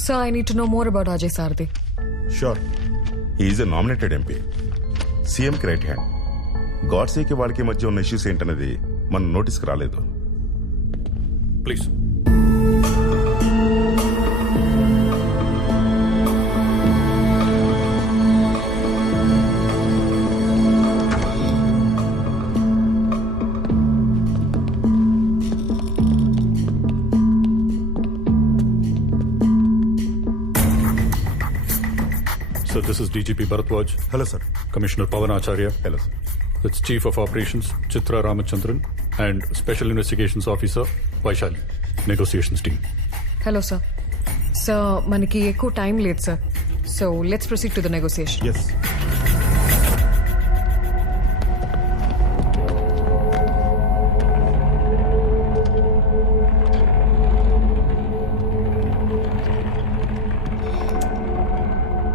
Sir, I need to know more about Ajay Sardi. Sure. He is a nominated MP. CM కి right hand. గాడ్సేకి వాళ్ళకి మధ్య ఉన్న issues ఏంటనేది మన నోటీస్కి రాలేదు. Please. So this is DGP Bharatwaj. Hello sir. Commissioner Pavan Acharya. Hello sir. That's Chief of Operations Chitra Ramachandran and Special Investigations Officer Vaishali. Negotiations team. Hello, sir. Sir, manaki ekku time late, sir. So let's proceed to the negotiation. Yes.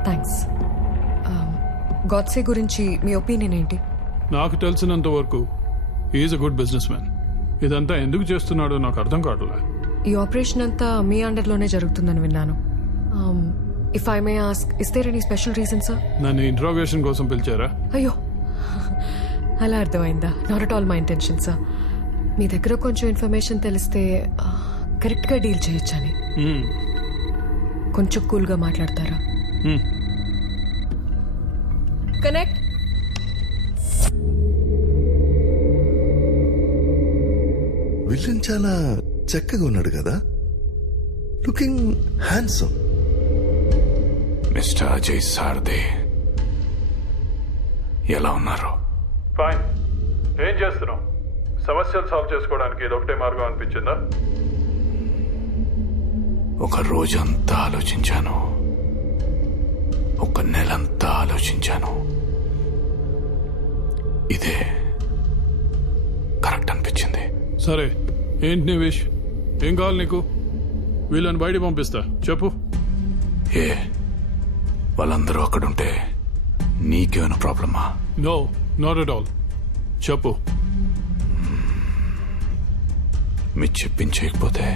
Thanks. Godse గురించి మీ opinion ఏంటి? నాకు తెలిసినంత వరకు is a good business man. ఇదంతా ఎందుకు చేస్తున్నాడో నాకు అర్థం కావట్లే. ఈ ఆపరేషన్ అంతా మీ అండర్లోనే జరుగుతుందని విన్నాను. If I may ask, is there any special reason, sir? నన్ను ఇంట్రాగేషన్ కోసం పిలిచారా? అయ్యో, అలా అర్థమైందా? Not at all my intention, sir. మీ దగ్గర కొంచెం ఇన్ఫర్మేషన్ తెలిస్తే కరెక్ట్గా డీల్ చేయొచ్చని. కొంచెం కూల్గా మాట్లాడతారా? కనెక్ట్. విలన్ చాలా చక్కగా ఉన్నాడు కదా, లుకింగ్ హ్యాండ్సమ్. మిస్టర్ అజయ్ సార్దే, ఎలా ఉన్నారు? ఫైన్. ఏం చేస్తున్నావు? సమస్యలు సాల్వ్ చేసుకోవడానికి ఇది ఒకటే మార్గం అనిపించిందా? ఒక రోజంతా ఆలోచించాను, ఒక నెలంతా ఆలోచించాను. ఇదే కరెక్ట్ అనిపించింది. సరే, ఏంటి నీ విష్? ఏం కావాలి నీకు? వీళ్ళని బయట పంపిస్తా, చెప్పు. ఏ వాళ్ళందరూ అక్కడుంటే నీకేమైనా ప్రాబ్లమా? No, not at all. చెప్పు. మీరు చెప్పించకపోతే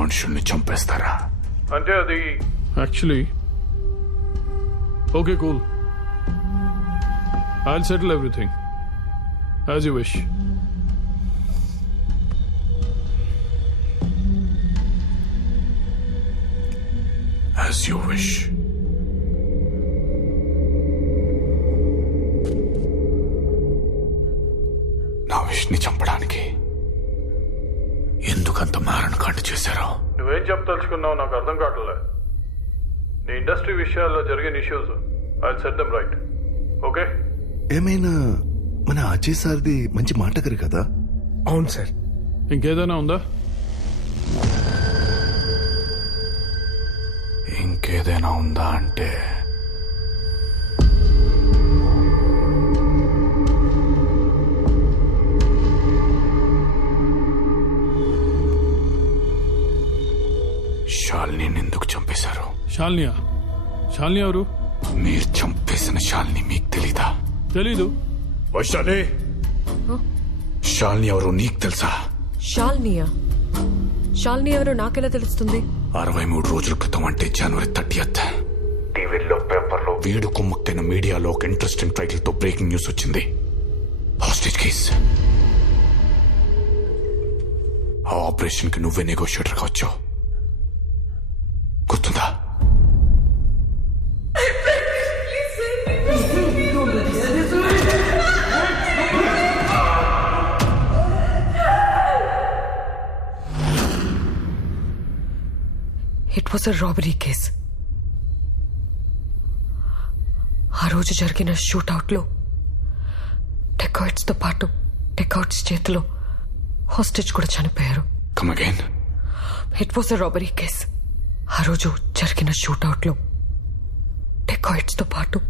మనుషుల్ని చంపేస్తారా? అంటే అది actually okay, cool. I'll settle everything as you wish. As you wish. నా విష్ని చంపడానికి ఎందుకంత మారణకాండ చేశారో? నువ్వేం చెప్పదలుచుకున్నావు నాకు అర్థం కావట్లే. నీ ఇండస్ట్రీ విషయాల్లో జరిగిన issues I'll set them right. Okay? ఏమైనా మన అజయ్ సార్ది మంచి మాటగారు కదా? అవును సార్. ఇంకేదైనా ఉందా? ఇంకేదైనా ఉందా అంటే శాలిని ఎందుకు చంపేశారు? శాలినియా? శాలిని ఎవరు? మీరు చంపేసిన శాలిని మీకు తెలీదా? తెలీదు. వైశాలి, శాలిని ఎవరు నీకు తెలుసా? శాలినియా? శాలిని ఎవరో నాకెలా తెలుస్తుంది? 63 రోజుల క్రితం, అంటే జనవరి 30th, టీవీలో, పేపర్లో, వీడు కుమ్మక్కైన మీడియాలో ఒక ఇంట్రెస్టింగ్ టైటిల్ తో బ్రేకింగ్ న్యూస్ వచ్చింది. Hostage case. ఆ ఆపరేషన్ కి నువ్వే నెగోషియేటర్ గా వచ్చావు, గుర్తుందా? It was a robbery case. ఆ రోజు జరిగిన షూట్అవుట్ లో డెకాయిట్స్ తో పాటు డెకాయిట్స్ చేతిలో హాస్టేజ్ కూడా చనిపోయారు. Come again. It was a robbery case. ఆ రోజు జరిగిన షూట్అవుట్ లో డెకాయిట్స్ తో పాటు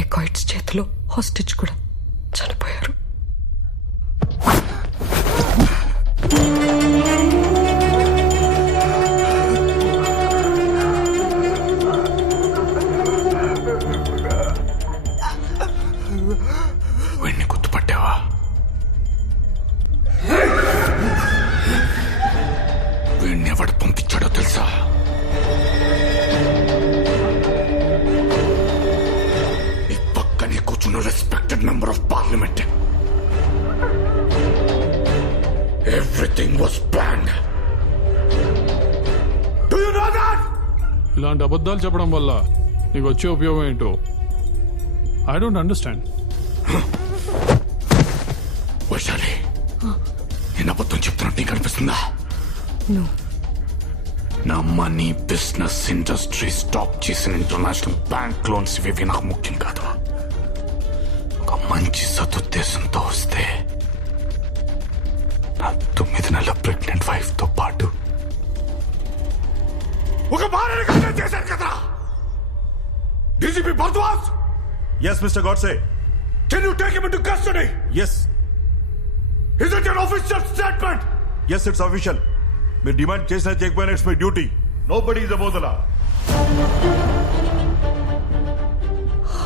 డెకాయిట్స్ చేతిలో హాస్టేజ్ కూడా చనిపోయారు. వీడిని గుర్తుపట్టావా? వీడిని ఎవడు పంపించాడో తెలుసా? elected member of parliament. Everything was planned. Do you know that? ఇలాంటి అబద్ధాలు చెప్పడం వల్ల నీకు వచ్చే ఉపయోగం ఏంటో ఐ డోంట్ అండర్స్టాండ్. వైశాలి, నేను అబద్ధం చెప్తున్నట్టు నీకు అనిపిస్తుందా? నా మనీ, బిజినెస్, ఇండస్ట్రీ స్టాప్ చేసిన ఇంటర్నేషనల్ బ్యాంక్ లోన్స్ ఇవి నాకు ముఖ్యం కాదు. ఒక మంచి సదుద్దేశంతో వస్తే నా 9 నెలల ప్రెగ్నెంట్ వైఫ్ తో పాటు ఒక భార్యని కన్వెన్స్ చేశారు కదా. DGP Bharadwaj. Yes, Mr. Godse. Can you take him into custody? Yes. Is it an official statement? Yes, it's official. మీరు డిమాండ్ చేసినా చేయకపోయినా it's my duty. Nobody is above the law.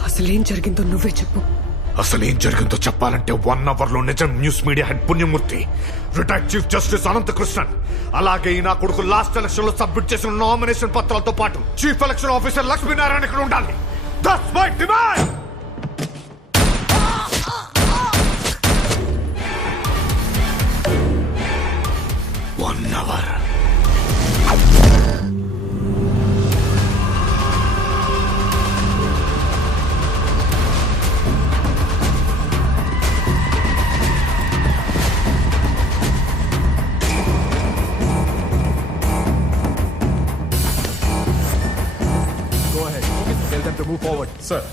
అసలేం జరిగిందో నువ్వే చెప్పు. అసలేం జరిగిందో చెప్పాలంటే 1 hour లో నిజం news media head Punyamurthy, retired chief justice Ananthakrishnan, అలాగే ఈ నా కొడుకు లాస్ట్ ఎలక్షన్ లో సబ్మిట్ చేసిన నామినేషన్ పత్రాలతో పాటు చీఫ్ ఎలక్షన్ ఆఫీసర్ లక్ష్మీనారాయణ ఇక్కడ ఉండాలి. That's my demand. Sir,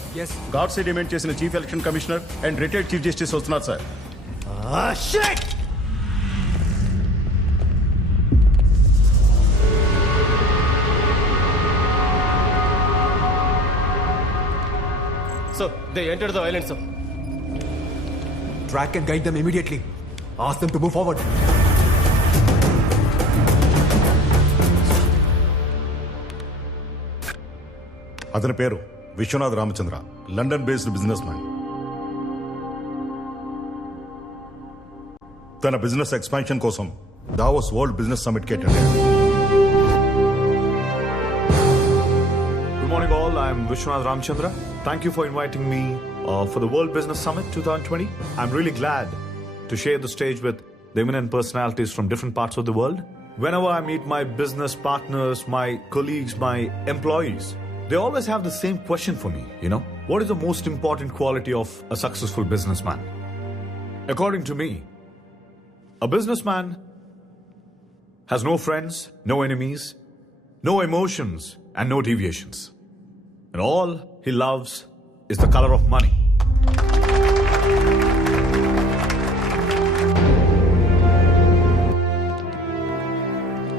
Godse demand చేసిన chief election commissioner and retired chief justice వస్తున్నారు sir. Sir, they entered the island, sir. Track and guide them immediately. Ask them to move forward. అతని పేరు Vishwanath Ramachandra, London based business. తన business expansion కోసం Davos world business summit కి attend అయ్యాడు. Good morning all, I am Vishwanath Ramchandra. Thank you for inviting me for the World Business Summit 2020. I'm really glad to share the stage with the eminent personalities from different parts of the world. Whenever I meet my business partners, my colleagues, my employees, they always have the same question for me, you know. What is the most important quality of a successful businessman? According to me, a businessman has no friends, no enemies, no emotions, and no deviations. And all he loves is the color of money.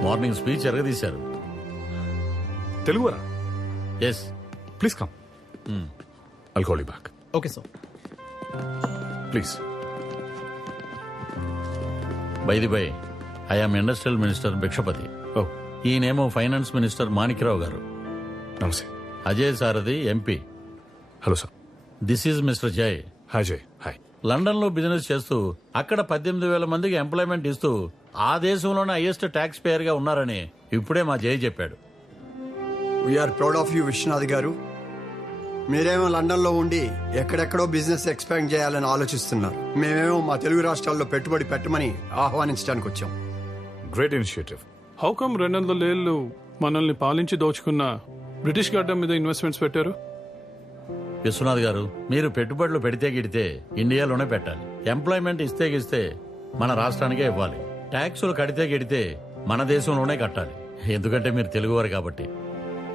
Morning speech ఎరగదీశారు. తెలుగురా? Yes. Please come. I'll call you back. Okay, sir. Please. By the by, I am industrial minister Bhikshapathi. Oh, ఈయనేమో finance minister Manikrao గారు. namaste. Ajay Sarathi MP. Hello, sir. This is mister Jay. Hi, Jay. Hi. London లో business చేస్తూ అక్కడ 18,000 మందికి employment ఇస్తూ ఆ దేశంలోనే highest tax payer గా ఉన్నారని ఇప్పుడే మా జయ్ చెప్పాడు. We are proud of you Vishwanath garu. మీరేమో లండన్ లో ఉండి ఎక్కడెక్కడో బిజినెస్ ఎక్స్పాండ్ చేయాలని ఆలోచిస్తున్నారు. మేమేమో మా తెలుగు రాష్ట్రాల్లో పెట్టుబడి పెట్టమని ఆహ్వానించడానికి వచ్చాం. Great initiative. హౌ కమ్ 200 ఏళ్ళు మనల్ని పాలించి దోచుకున్న బ్రిటిష్ గడ్డ మీద ఇన్వెస్ట్మెంట్స్ పెట్టారు? విశ్వనాథ్ గారు, మీరు పెట్టుబడులు పెడితే గిడితే ఇండియాలోనే పెట్టాలి. ఎంప్లాయ్మెంట్ ఇస్తే గిస్తే మన రాష్ట్రానికే ఇవ్వాలి. ట్యాక్సులు కడితే గిడితే మన దేశంలోనే కట్టాలి. ఎందుకంటే మీరు తెలుగువారు కాబట్టి.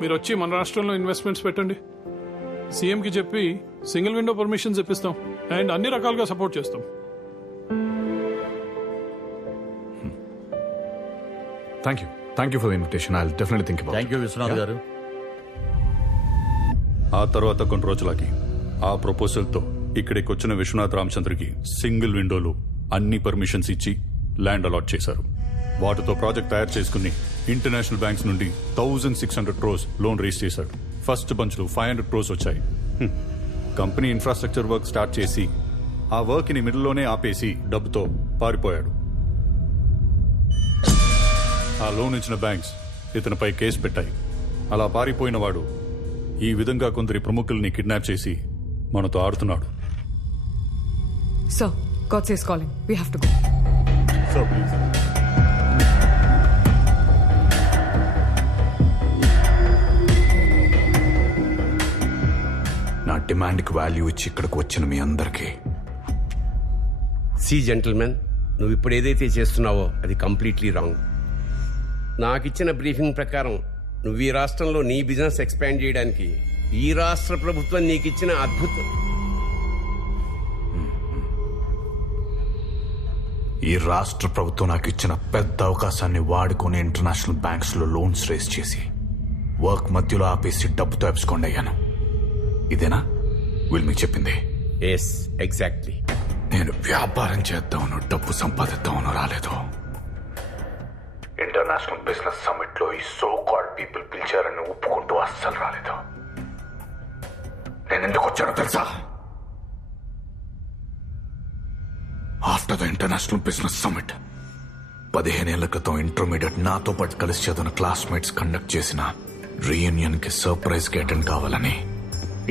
మీరు వచ్చి మన రాష్ట్రంలో ఇన్వెస్ట్మెంట్స్ పెట్టండి. సీఎం కి చెప్పి సింగిల్ విండో పర్మిషన్స్ ఇప్పిస్తాం అండ్ అన్ని రకాలుగా సపోర్ట్ చేస్తాం. Thank you. Thank you for the invitation. I'll definitely think about it. Thank you Vishwanath garu. ఆ తర్వాత కొన్ని రోజులకి ఆ ప్రపోజల్తో ఇక్కడికి వచ్చిన విశ్వనాథ్ రామచంద్రకి సింగిల్ విండోలో అన్ని పర్మిషన్స్ ఇచ్చి ల్యాండ్ అలాట్ చేశారు. వాటితో ప్రాజెక్ట్ తయారు చేసుకుని ఇంటర్నేషనల్ బ్యాంక్స్ నుండి 1,600 crores లోన్ రేస్ చేశాడు. ఫస్ట్ బంచ్లో 500 crores వచ్చాయి. కంపెనీ ఇన్ఫ్రాస్ట్రక్చర్ వర్క్ స్టార్ట్ చేసి ఆ వర్క్ ని మిడిల్లోనే ఆపేసి డబ్బుతో పారిపోయాడు. ఆ లోన్ ఇచ్చిన బ్యాంక్స్ ఇతనిపై కేసు పెట్టాయి. అలా పారిపోయిన వాడు ఈ విధంగా కొందరి ప్రముఖుల్ని కిడ్నాప్ చేసి మనతో ఆడుతున్నాడు. Sir, Godse is calling. We have to go. So, please. నా డిమాండ్కి వాల్యూ ఇచ్చి ఇక్కడికి వచ్చిన మీ అందరికీ సి జెంటిల్మెన్, నువ్వు ఇప్పుడు ఏదైతే చేస్తున్నావో అది కంప్లీట్లీ రాంగ్. నాకిచ్చిన బ్రీఫింగ్ ప్రకారం నువ్వు ఈ రాష్ట్రంలో నీ బిజినెస్ ఎక్స్పాండ్ చేయడానికి ఈ రాష్ట్ర ప్రభుత్వం నీకిచ్చిన అద్భుతం. ఈ రాష్ట్ర ప్రభుత్వం నాకు ఇచ్చిన పెద్ద అవకాశాన్ని వాడుకొని ఇంటర్నేషనల్ బ్యాంక్స్ లో లోన్స్ రేస్ చేసి వర్క్ మధ్యలో ఆపేసి డబ్బుతో ఎప్సుకోండి అయ్యాను. ఇదేనా వీళ్ళు మీకు చెప్పింది? Yes, exactly. నేను వ్యాపారం చేద్దామనో డబ్బు సంపాదిద్దామనో రాలేదు. ఇంటర్నేషనల్ బిజినెస్ సమ్మిట్ లో ఈ సో కాల్డ్ పీపుల్ పిలిచారని ఒప్పుకుంటూ అస్సలు రాలేదు. నేను ఎందుకు వచ్చానో తెలుసా? After the international business summit 15 ఏళ్ల క్రితం ఇంటర్మీడియట్ నాతో పాటు కలిసి చదివిన క్లాస్మేట్స్ కండక్ట్ చేసిన రీయూనియన్ కి సర్ప్రైజ్ గా అటెండ్ కావాలని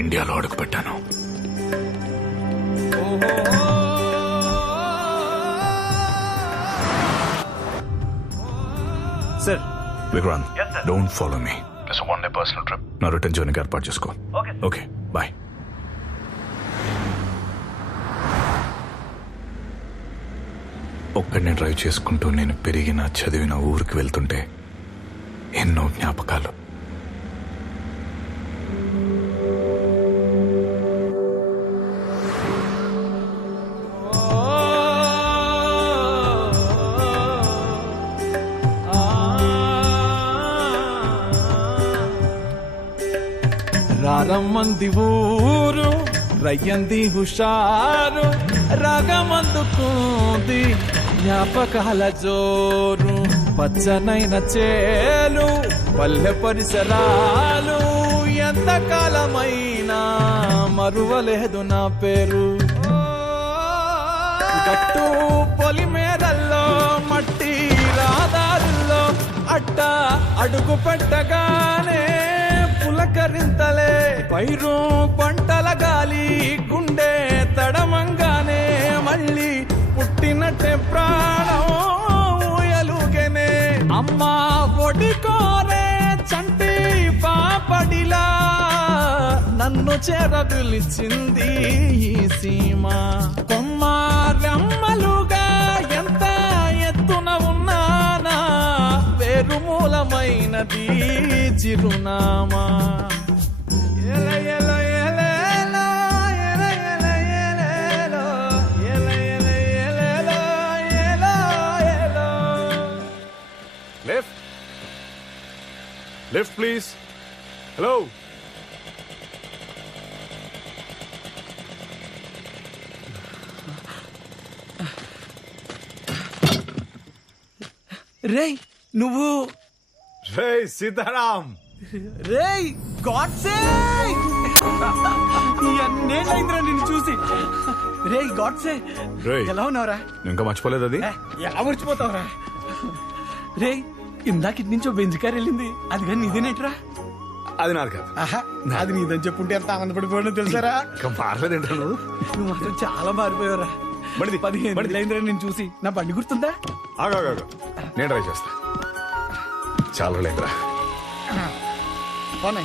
ఇండియాలో అడుగుపెట్టాను. Sir, Vikrant, don't follow me. It's one day personal trip. నా రిటర్న్ జర్నీకి ఏర్పాటు చేసుకో. Okay, bye. ఒక్కడిని డ్రైవ్ చేసుకుంటూ నేను పెరిగిన చదివిన ఊరికి వెళ్తుంటే ఎన్నో జ్ఞాపకాలు. రారమ్మంది ఊరు రయ్యంది హుషారు, రాగమందుకుంది జ్ఞాపకాల జోరు. పచ్చనైన చేలు పల్లె పరిసరాలు, ఎంతకాలమైనా మరువలేదు నా పేరు. గట్టు పొలిమేరల్లో మట్టి రాదారుల్లో అట్ట అడుగు పెట్టగానే పులకరింతలే పైరు పంటల గాలి, గుండె తడమంగానే మళ్ళీ పుట్టినట్టే ప్రాణం ఊయలుగనే. అమ్మా ఒడి కోరే చంటి పాపడిలా నన్ను చేరపిలిచింది ఈ సీమ. కొమ్మారమ్మలుగా ఎంత ఎత్తున ఉన్నానా, వేరుమూలమైనది చిరునామా. ఎల ఎల ఎలేలో, ఎల ఎల ఎలేలో, ఎల ఎల ఎలేలో, ఎలో ఎలో. Lift. Lift, please. Hello. రేయ్ నువ్వు, Hey, Sitaram. రేయ్ గాడ్సే, ఎన్నేళ్ళైందిరా నిన్ను చూసి. రేయ్ గాడ్సే, Ray. ఎలా ఉన్నావురా? ఇంకా మర్చిపోలేదు అది? ఎలా మర్చిపోతావురా? రేయ్, ఇందాక ఇటు నుంచో బెంజ్ కార్ వెళ్ళింది, అది కానీ నీదేనేట్రా? అది నాది కాదు. ఆహా, అది నీదని చెప్పుంటే ఎంత ఆనందపడిపోయానో తెలుసారా? ఇంకా మారలేదేంటా నువ్వు? నువ్వు మాత్రం చాలా మారిపోయావురా. 15 ఏళ్ళైందిరా నేను చూసి. నా బండి గుర్తుందా? ఆగా నేను ట్రై చేస్తా. చాలా లేదురా. పోనీ.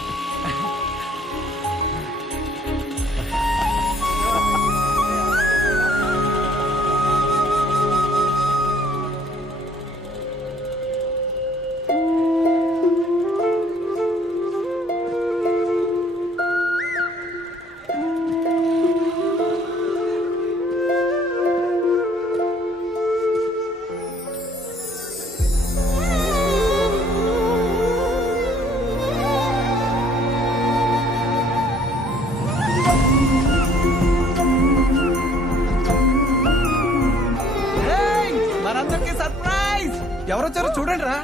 మనందరికి సర్ప్రైజ్. ఎవరొచ్చారో చూడండి రా.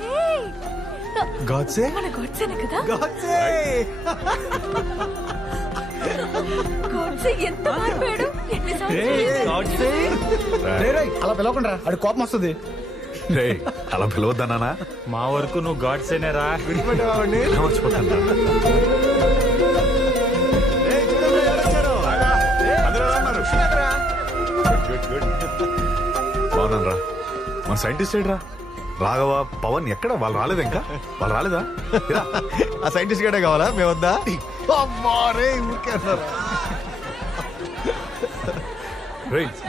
గాడ్సే, మన గాడ్సేనే కదా? గాడ్సే, గాడ్సే ఎంత మారిపోయాడు. అలా పిలవకుండా అది కోపం వస్తుంది. అలా పిలవద్దన్నా? మా వరకు నువ్వు గాడ్సేనేరా. మర్చిపోతాను. బాగున్నాను రా. మన సైంటిస్ట్ ఏడ్రా? రాఘవ, పవన్ ఎక్కడ? వాళ్ళు రాలేదు ఇంకా? వాళ్ళు రాలేదా? ఆ సైంటిస్ట్ గడే కావాలా? మేము వద్దా?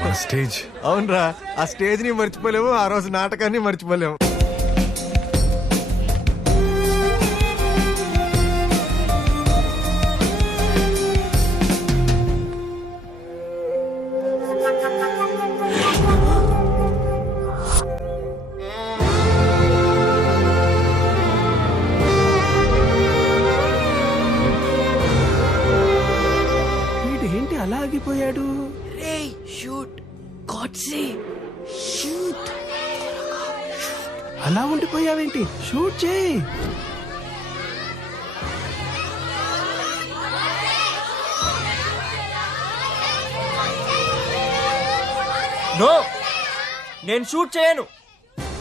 మన స్టేజ్. అవునరా, ఆ స్టేజ్ ని మర్చిపోలేము, ఆ రోజు నాటకాన్ని మర్చిపోలేము. వీడేంటి అలా ఆగిపోయాడు? అలా ఉండిపోయావేంటి? షూట్ చేయి. నో, నేను షూట్ చేయను.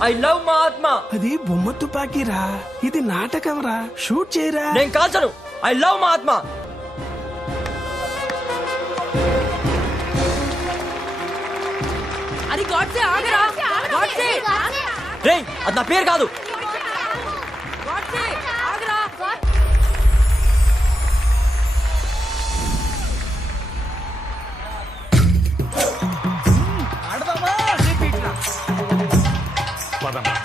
ఐ లవ్ మా ఆత్మ. అది బొమ్మ తుపాకీరా, ఇది నాటకం రా. షూట్ చేయరా. నేను కాల్చను. ఐ లవ్ మా ఆత్మ. అది గాడ్సే, ఆగరా. గాడ్సే. రేయ్, అది నా పేరు కాదు. గాడ్సే, ఆగరా. ఆడదామా? రిపీట్ రా. పదమ్మా.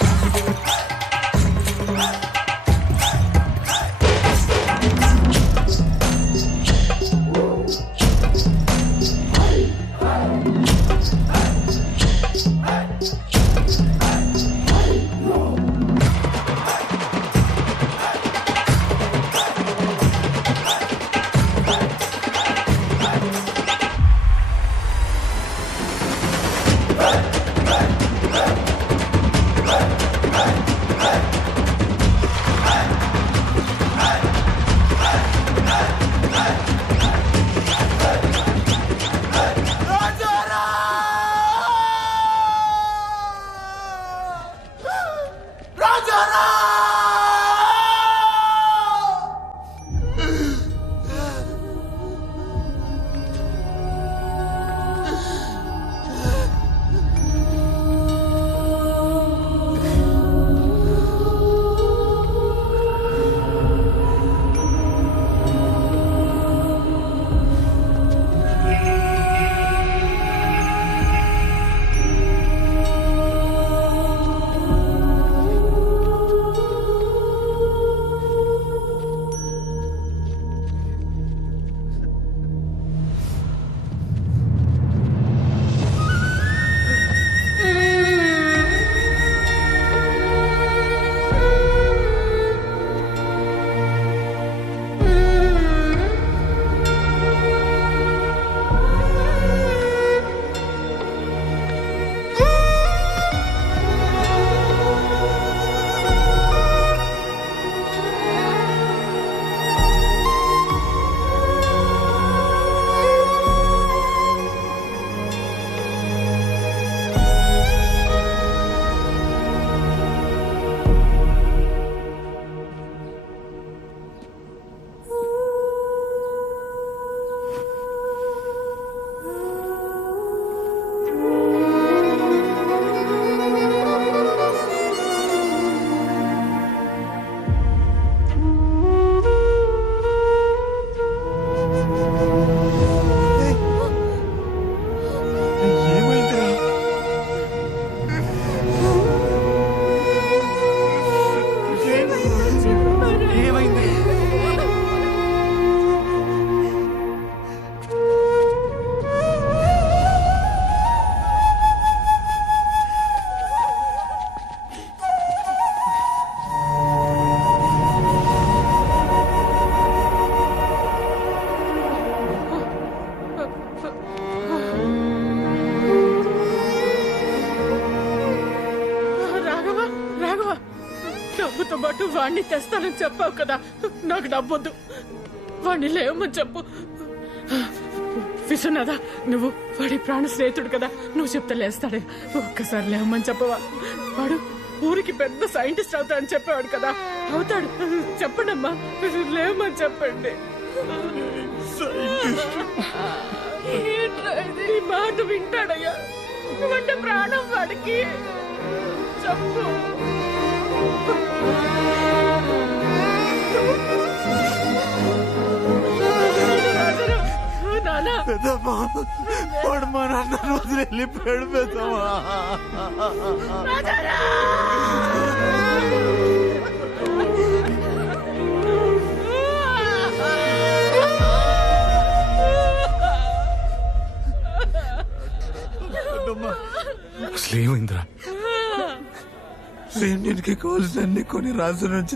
డబ్బుతో పాటు వాడిని తెస్తానని చెప్పావు కదా, నాకు డబ్బొద్దు, వాడిని లేవమని చెప్పు. విశ్వనాథ, నువ్వు వాడి ప్రాణ స్నేహితుడు కదా, నువ్వు చెప్తే లేస్తాడే. ఒక్కసారి లేవమని చెప్పవా? వాడు ఊరికి పెద్ద సైంటిస్ట్ అవుతాడని చెప్పేవాడు కదా, అవుతాడు. చెప్పండి అమ్మా, లేవమని చెప్పండి. ఈ మాట వింటాడయ్యా. నువ్వంటే ప్రాణం వాడికి. చెప్పు. పెద్దమ్మా వాడు మా నాన్న రోజులు వెళ్ళిపోయాడు పెద్దమ్మా. అసలు ఏమైందిరా? నేను కావాల్సిన అన్ని కొన్ని రాజు నుంచి